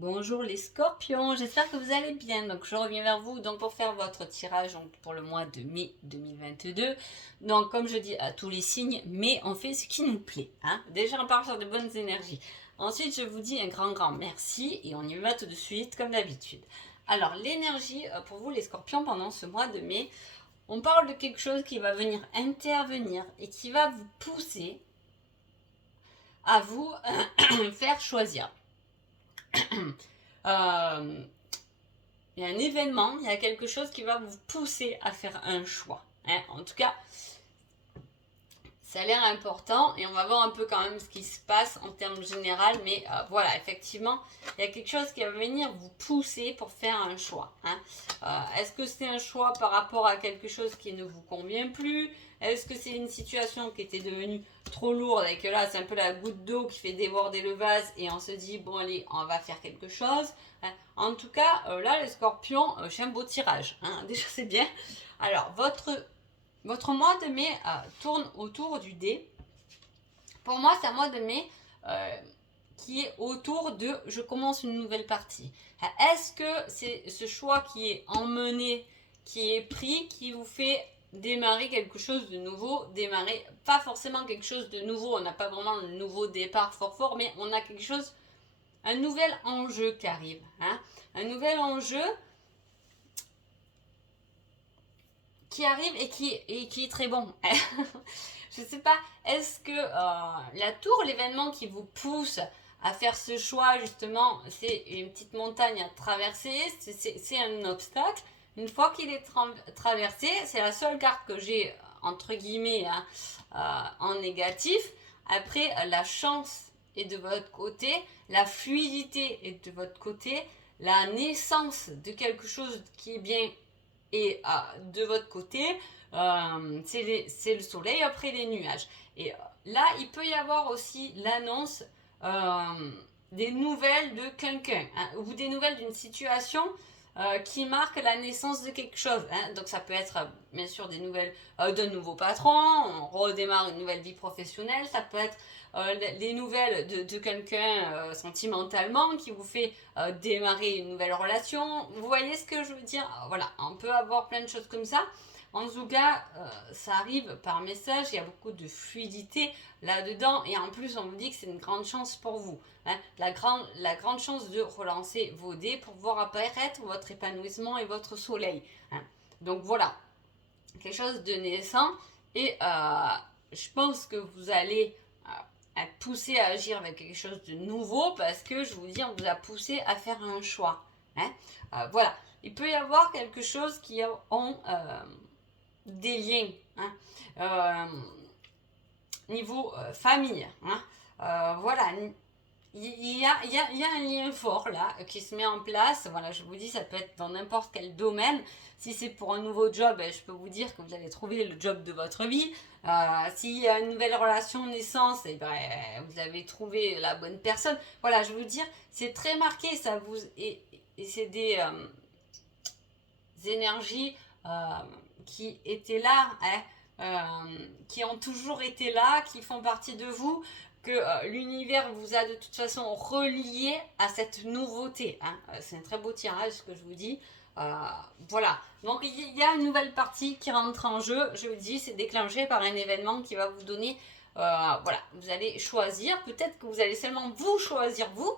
Bonjour les scorpions, j'espère que vous allez bien. Donc je reviens vers vous pour faire votre tirage pour le mois de mai 2022. Donc comme je dis à tous les signes, mai on fait ce qui nous plaît. Déjà on part sur de bonnes énergies. Ensuite je vous dis un grand merci et on y va tout de suite comme d'habitude. Alors l'énergie pour vous les scorpions pendant ce mois de mai, on parle de quelque chose qui va venir intervenir et qui va vous pousser à vous faire choisir. Il y a un événement, il y a quelque chose qui va vous pousser à faire un choix. En tout cas, ça a l'air important et on va voir un peu quand même ce qui se passe en termes général. Mais voilà, effectivement, il y a quelque chose qui va venir vous pousser pour faire un choix. Est-ce que c'est un choix par rapport à quelque chose qui ne vous convient plus? Est-ce que c'est une situation qui était devenue trop lourde et que là, c'est un peu la goutte d'eau qui fait déborder le vase et on se dit, bon allez, on va faire quelque chose. En tout cas, là, les scorpions, j'ai un beau tirage. Déjà, c'est bien. Alors, votre mois de mai tourne autour du dé. Pour moi, c'est un mois de mai qui est autour de je commence une nouvelle partie. Est-ce que c'est ce choix qui est emmené, qui est pris, qui vous fait démarrer quelque chose de nouveau, démarrer pas forcément quelque chose de nouveau, on n'a pas vraiment un nouveau départ fort, mais on a quelque chose, un nouvel enjeu qui arrive. Un nouvel enjeu qui arrive et qui est très bon. Je sais pas, est-ce que la tour, l'événement qui vous pousse à faire ce choix, justement, c'est une petite montagne à traverser, c'est un obstacle. Une fois qu'il est traversé, c'est la seule carte que j'ai, entre guillemets, en négatif. Après, la chance est de votre côté, la fluidité est de votre côté, la naissance de quelque chose qui est bien et de votre côté, c'est le soleil après les nuages. Et là, il peut y avoir aussi l'annonce des nouvelles de quelqu'un ou des nouvelles d'une situation qui marque la naissance de quelque chose. Donc ça peut être bien sûr des nouvelles d'un nouveau patron, on redémarre une nouvelle vie professionnelle, ça peut être les nouvelles de quelqu'un sentimentalement qui vous fait démarrer une nouvelle relation. Vous voyez ce que je veux dire? Voilà, on peut avoir plein de choses comme ça. En tout cas, ça arrive par message, il y a beaucoup de fluidité là-dedans et en plus on vous dit que c'est une grande chance pour vous. La grande chance de relancer vos dés pour voir apparaître votre épanouissement et votre soleil. Donc voilà, quelque chose de naissant et je pense que vous allez être poussé à agir avec quelque chose de nouveau parce que je vous dis, on vous a poussé à faire un choix. Voilà, il peut y avoir quelque chose qui ont des liens niveau famille. Voilà, il y a un lien fort là qui se met en place. Voilà, je vous dis, ça peut être dans n'importe quel domaine. Si c'est pour un nouveau job, je peux vous dire que vous allez trouver le job de votre vie. S'il y a une nouvelle relation naissance, vous avez trouvé la bonne personne. Voilà, je veux dire, c'est très marqué. Ça vous et c'est des énergies qui étaient là, qui ont toujours été là, qui font partie de vous, que l'univers vous a de toute façon relié à cette nouveauté. C'est un très beau tirage ce que je vous dis. Voilà, donc il y a une nouvelle partie qui rentre en jeu. Je vous dis, c'est déclenché par un événement qui va vous donner voilà, vous allez choisir, peut-être que vous allez seulement vous choisir vous.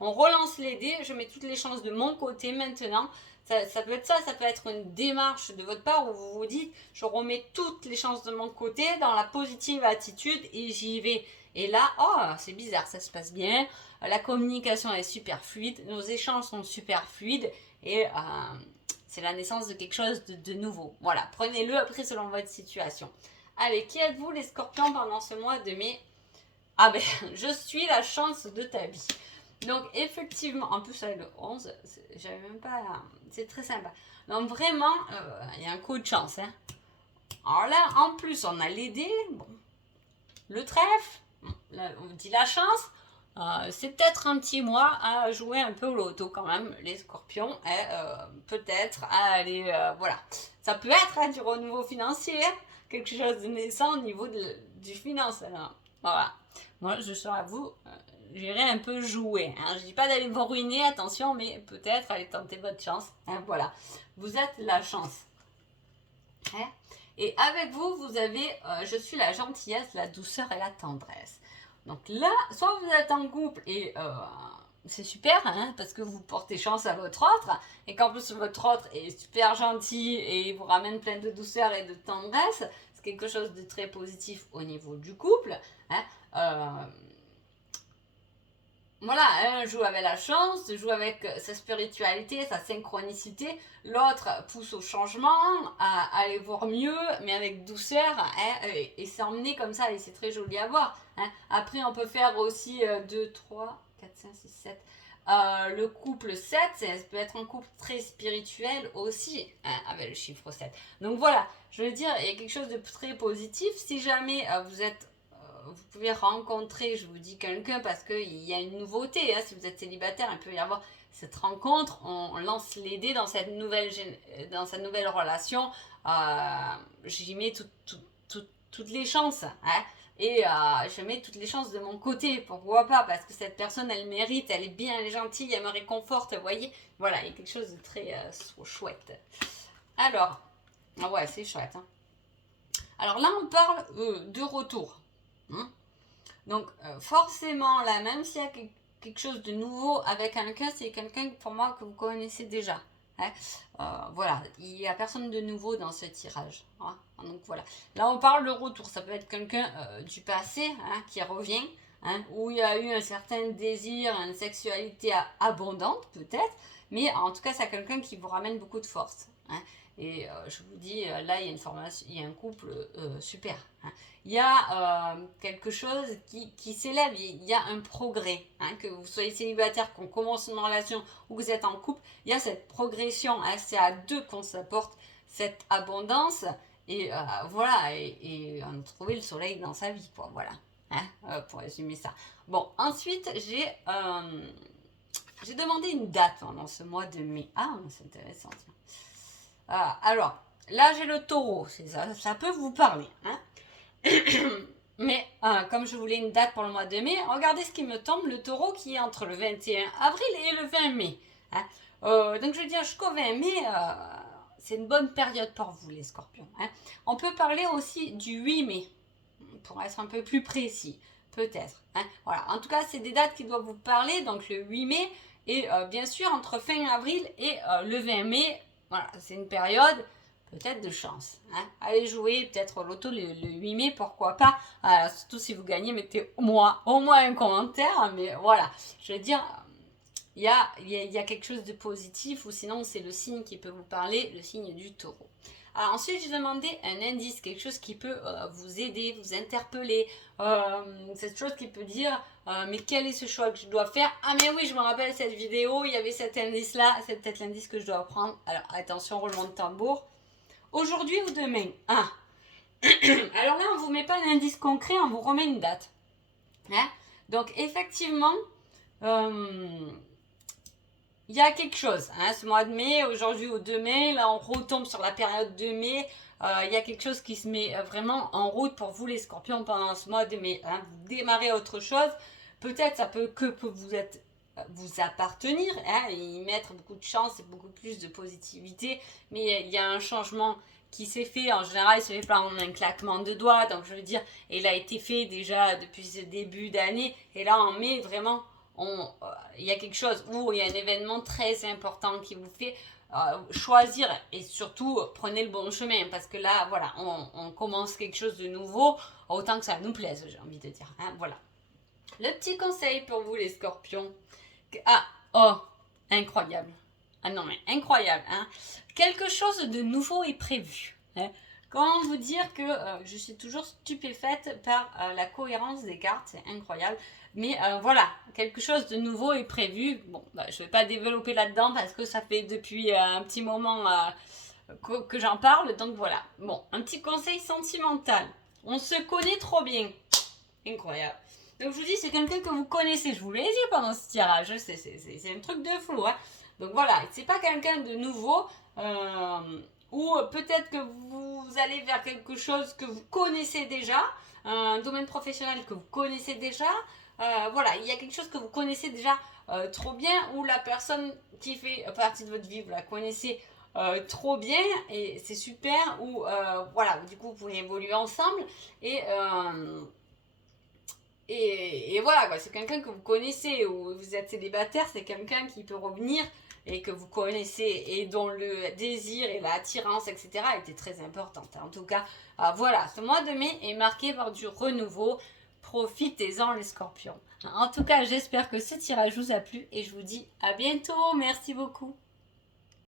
On relance les dés, je mets toutes les chances de mon côté maintenant. Ça peut être ça, ça peut être une démarche de votre part où vous vous dites, je remets toutes les chances de mon côté dans la positive attitude et j'y vais. Et là, oh, c'est bizarre, ça se passe bien, la communication est super fluide, nos échanges sont super fluides et c'est la naissance de quelque chose de nouveau. Voilà, prenez-le après selon votre situation. Allez, qui êtes-vous les scorpions pendant ce mois de mai? Ah ben, je suis la chance de ta vie. Donc effectivement, en plus avec le 11, j'avais même pas... C'est très sympa. Donc vraiment, il y a un coup de chance. Alors là, en plus, on a les dés, bon, le trèfle, là, on dit la chance. C'est peut-être un petit mois à jouer un peu au loto quand même, les scorpions, et peut-être à aller, voilà. Ça peut être du renouveau financier, quelque chose de naissant au niveau du finance. Alors, voilà. Moi, je serai à vous, j'irai un peu jouer. Hein. Je dis pas d'aller vous ruiner, attention, mais peut-être aller tenter votre chance. Hein, voilà, vous êtes la chance. Hein. Et avec vous, vous avez, je suis la gentillesse, la douceur et la tendresse. Donc là, soit vous êtes en couple et c'est super, hein, parce que vous portez chance à votre autre, et qu'en plus votre autre est super gentil et vous ramène plein de douceur et de tendresse. C'est quelque chose de très positif au niveau du couple. Hein. Voilà, un joue avec la chance, joue avec sa spiritualité, sa synchronicité. L'autre pousse au changement, à aller voir mieux, mais avec douceur, hein, et c'est emmené comme ça, et c'est très joli à voir. Hein. Après, on peut faire aussi 2, 3, 4, 5, 6, 7. Le couple 7, ça peut être un couple très spirituel aussi, hein, avec le chiffre 7. Donc voilà, je veux dire, il y a quelque chose de très positif. Si jamais vous pouvez rencontrer, je vous dis, quelqu'un parce qu'il y a une nouveauté. Hein, si vous êtes célibataire, il peut y avoir cette rencontre. On lance les dés dans cette nouvelle relation. J'y mets toutes les chances. Hein, et je mets toutes les chances de mon côté. Pourquoi pas? Parce que cette personne, elle mérite, elle est bien, elle est gentille, elle me réconforte. Vous voyez? Voilà, il y a quelque chose de très chouette. Alors, ouais, c'est chouette. Hein. Alors là, on parle de retour. Donc forcément là, même s'il y a quelque chose de nouveau avec quelqu'un, c'est quelqu'un pour moi que vous connaissez déjà. Hein. Voilà, il n'y a personne de nouveau dans ce tirage. Hein. Donc voilà, là on parle de retour, ça peut être quelqu'un du passé, hein, qui revient, hein, où il y a eu un certain désir, une sexualité abondante peut-être, mais en tout cas c'est quelqu'un qui vous ramène beaucoup de force. Hein. Et je vous dis, là, il y a une formation, il y a un couple super. Hein. Il y a quelque chose qui s'élève, il y a un progrès. Hein, que vous soyez célibataire, qu'on commence une relation ou que vous êtes en couple, il y a cette progression. Hein, c'est à deux qu'on s'apporte cette abondance. Et voilà, et on a trouvé le soleil dans sa vie, quoi. Voilà, hein, pour résumer ça. Bon, ensuite, j'ai demandé une date pendant ce mois de mai. Ah, c'est intéressant, tiens. Alors, là j'ai le taureau, ça peut vous parler. Hein. Mais comme je voulais une date pour le mois de mai, regardez ce qui me tombe, le taureau qui est entre le 21 avril et le 20 mai. Hein. Donc je veux dire, jusqu'au 20 mai, c'est une bonne période pour vous les scorpions. Hein. On peut parler aussi du 8 mai, pour être un peu plus précis, peut-être. Hein. Voilà. En tout cas, c'est des dates qui doivent vous parler, donc le 8 mai, et bien sûr entre fin avril et le 20 mai. Voilà, c'est une période peut-être de chance. Hein. Allez jouer peut-être au loto le 8 mai, pourquoi pas. Surtout si vous gagnez, mettez au moins un commentaire. Mais voilà, je veux dire, il y a quelque chose de positif, ou sinon c'est le signe qui peut vous parler, le signe du taureau. Alors ensuite, j'ai demandé un indice, quelque chose qui peut vous aider, vous interpeller, cette chose qui peut dire mais quel est ce choix que je dois faire? Ah mais oui, je me rappelle cette vidéo, il y avait cet indice là, c'est peut-être l'indice que je dois prendre. Alors attention, roulement de tambour. Aujourd'hui ou demain? Ah. Alors là, on ne vous met pas un indice concret, on vous remet une date. Hein. Donc effectivement, il y a quelque chose, hein, ce mois de mai, aujourd'hui au 2 mai, là on retombe sur la période de mai, il y a quelque chose qui se met vraiment en route pour vous les scorpions pendant ce mois de mai. Hein. Vous démarrez autre chose, peut-être ça peut que vous appartenir, hein, et y mettre beaucoup de chance et beaucoup plus de positivité, mais il y a un changement qui s'est fait, en général il se fait pas en un claquement de doigts, donc je veux dire, il a été fait déjà depuis ce début d'année, et là en mai vraiment, il y a quelque chose où il y a un événement très important qui vous fait choisir, et surtout prenez le bon chemin, parce que là voilà, on commence quelque chose de nouveau, autant que ça nous plaise, j'ai envie de dire. Hein, voilà. Le petit conseil pour vous les scorpions. Incroyable. Ah non mais incroyable. Hein. Quelque chose de nouveau est prévu. Hein. Comment vous dire que je suis toujours stupéfaite par la cohérence des cartes, c'est incroyable. Mais voilà, quelque chose de nouveau est prévu. Bon, je ne vais pas développer là-dedans parce que ça fait depuis un petit moment que j'en parle. Donc voilà. Bon, un petit conseil sentimental. On se connaît trop bien. Incroyable. Donc je vous dis, c'est quelqu'un que vous connaissez. Je vous l'ai dit pendant ce tirage. C'est un truc de flou. Hein. Donc voilà, c'est pas quelqu'un de nouveau. Ou peut-être que vous allez vers quelque chose que vous connaissez déjà. Un domaine professionnel que vous connaissez déjà. voilà, il y a quelque chose que vous connaissez déjà trop bien, ou la personne qui fait partie de votre vie, vous la connaissez trop bien et c'est super, ou voilà, du coup vous pourrez évoluer ensemble et et voilà, quoi, c'est quelqu'un que vous connaissez, ou vous êtes célibataire, c'est quelqu'un qui peut revenir et que vous connaissez et dont le désir et l'attirance, etc., était très importante. En tout cas, voilà, ce mois de mai est marqué par du renouveau. Profitez-en les scorpions. En tout cas, j'espère que ce tirage vous a plu et je vous dis à bientôt. Merci beaucoup.